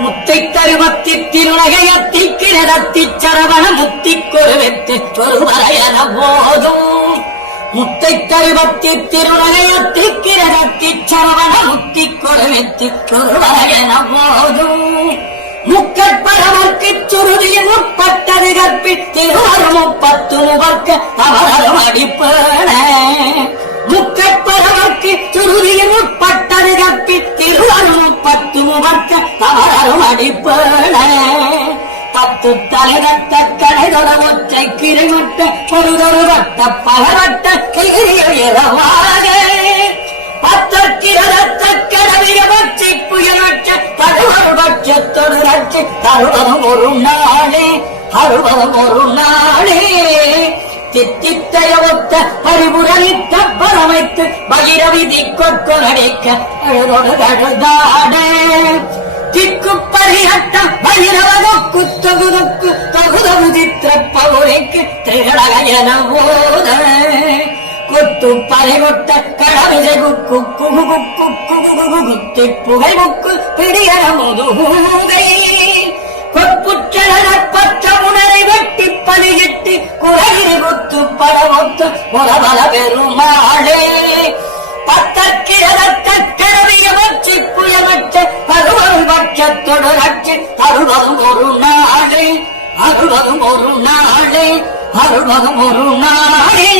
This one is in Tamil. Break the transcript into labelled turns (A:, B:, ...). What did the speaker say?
A: முத்தை தருவத்தி திருநகையத்தி கிரதத்தி சரவண முத்தி கொருவெத்தி தொருவரையன போதும் முத்தை தருவத்தி திருநகையத்தி கிரதத்தி சரவண முத்தி கொருவெத்தி தொருவரையன போதும் முக்கட்பரவர்க்கு சுருதிய முப்பத்தது கற்பித்திருவர் முப்பத்து முவர்க்க அவரது அடிப்பேன பத்து தலைவட்ட கடைதொட ஒற்றை கிரைமட்ட பொருதொரு வட்ட பகவட்ட இரவாக பத்தற்கிறதத்த கடவிய பச்சை புயலற்ற தருவரு பட்சத்தொடு ரட்சி தருவதும் ஒரு நாளே அருவதும் ஒரு நாளே. தித்தித்தைய ஒத்த பரிபுரளித்த பரமைத்து பகிரவிதி கொட்கு நடிக்க அழுதொடு கழுதாட திக்கு வைரவதொக்கு பைரவதொக்கு தொகுதொக்கு தகுதகுதித்திர பவுரைக்கு திரளகன போத. கொத்து பறைகொட்ட கடவிதை குக்கு குகு குக்கு குகு குகு குத்தி புகை முக்கு பிடியன முதுகூகை கொப்புற்றன உணரை வெட்டி பலியிட்டு குறையிறு குத்து படமொத்து முரபல பெருமாளே. அருள்வதும் ஒரு நாளே அருள்வதும் ஒரு நாளே அருள்வதும் ஒரு நாளே.